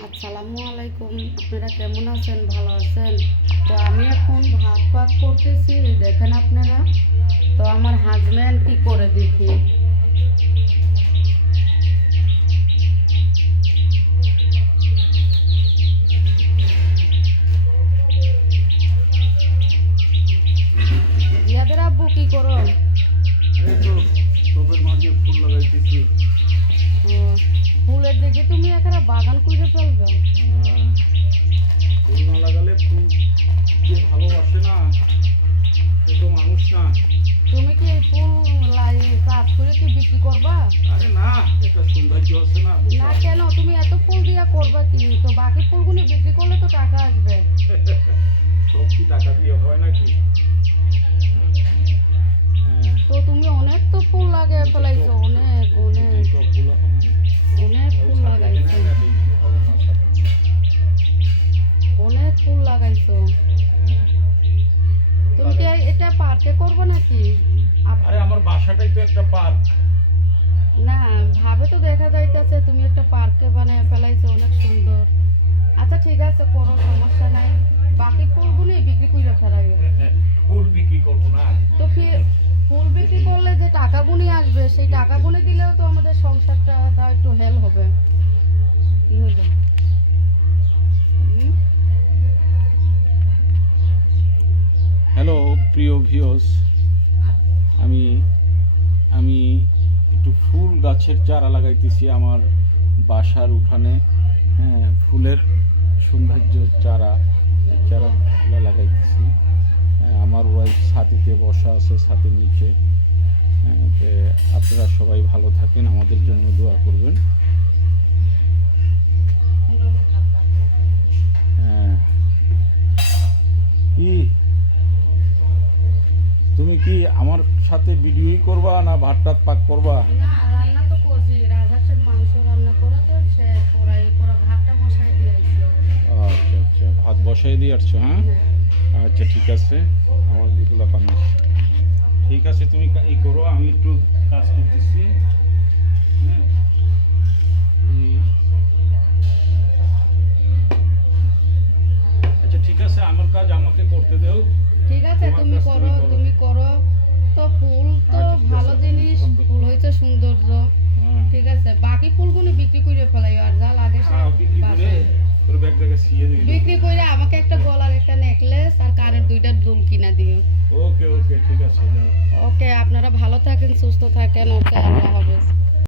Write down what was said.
আসসালামু আলাইকুম। আপনারা কেমন আছেন? ভালো আছেন? তো আমি এখন ভাত করতেছি, দেখেন আপনারা। তো আমার হাজব্যান্ড কি করে দেখি। ইয়াদের আব্বু কি করো? এই তো টবের মাঝে ফুল লাগাইতেছি। ও, ফুলের দিকে তুমি একটা বাগান করে ফেলবে। ফুল না লাগালে ফুল যে ভালোবাসে না সে তো মানুষ না। তুমি কি এই ফুল চাষ করে কি বিক্রি করবা? আরে না, একটা সৌন্দর্য আছে না। না কেন, তুমি এত ফুল দিয়া করবা কি? তো বাকি ফুলগুলো বিক্রি করলে তো টাকা আসবে। সব কি টাকা দিয়ে হয় নাকি? তো তুমি অনেক তো ফুল লাগিয়ে ফেলাইছো, অনেক অনেক সব ফুল এখন অনেক ফুল লাগাইছো, অনেক ফুল লাগাইছো। তুমি কি এটা পার্কে করবে নাকি? আরে আমার বাসাটাই তো একটা পার্ক। না, ভাবে তো দেখা যাইতেছে তুমি একটা পার্কে বানিয়ে ফেলাইছো, অনেক সুন্দর। আচ্ছা ঠিক আছে, কোনো সমস্যা নাই। বাকি ফুলগুলি বিক্রি করে ফেলাইবে। ফুল বিক্রি করবো না। তো ফুল বিক্রি করলে যে টাকাগুলি আসবে, সেই টাকাগুলি দিলেও তো আমাদের সংসারটা তা একটু হেল্প হবে। কি হলো? হ্যালো প্রিয় ভিউয়ার্স, আমি আমি একটু ফুল গাছের চারা লাগাইতেছি আমার বাসার উঠানে। হ্যাঁ, ফুলের সৌন্দর্য চারা, এই চারাগুলো লাগাইতেছি। আমার ওয়াইফ ছাতিতে বসা আছে, ছাতির নিচে। তো আপনারা সবাই ভালো থাকেন, আমাদের জন্য দোয়া করবেন। কি তুমি কি আমার সাথে ভিডিওই করবা না ভাত টাত পাক করবা? না, রান্না তো করছি, রাজহাঁসের মাংস রান্না করা তো শেষ, ভাতটা বসাই দিয়েছি। আচ্ছা আচ্ছা, ভাত বসাই দিয়ে আসছো? হ্যাঁ, আচ্ছা ঠিক আছে। আমার যেগুলো পানি, ঠিক আছে, তুমি ই করো, আমি একটু কাজ করতেছি। হ্যাঁ, আচ্ছা ঠিক আছে, আমার কাজ আমাকে করতে দাও। ঠিক আছে, তোমার তুমি কাজ করো, তুমি করো। তুমি করো। তো ফুল তো আচ্ছা, ঠিক ভালো আছে, জিনিস, ফুল হয়েছে সৌন্দর্য। হ্যাঁ, ঠিক আছে, বাকি ফুলগুলো বিক্রি করে ফেলাই, আর যা লাগে সে হ্যাঁ, বিক্রি করে বাসায়। তোর ব্যাগ জায়গায় সিয়ে দিবি। বিক্রি করে আমাকে একটা গলার একটা নেকলেস আর কানের দুইটা দুল কিনা দিও। ওকে ওকে, ঠিক আছে, যাও। ওকে, আপনারা ভালো থাকেন, সুস্থ থাকেন।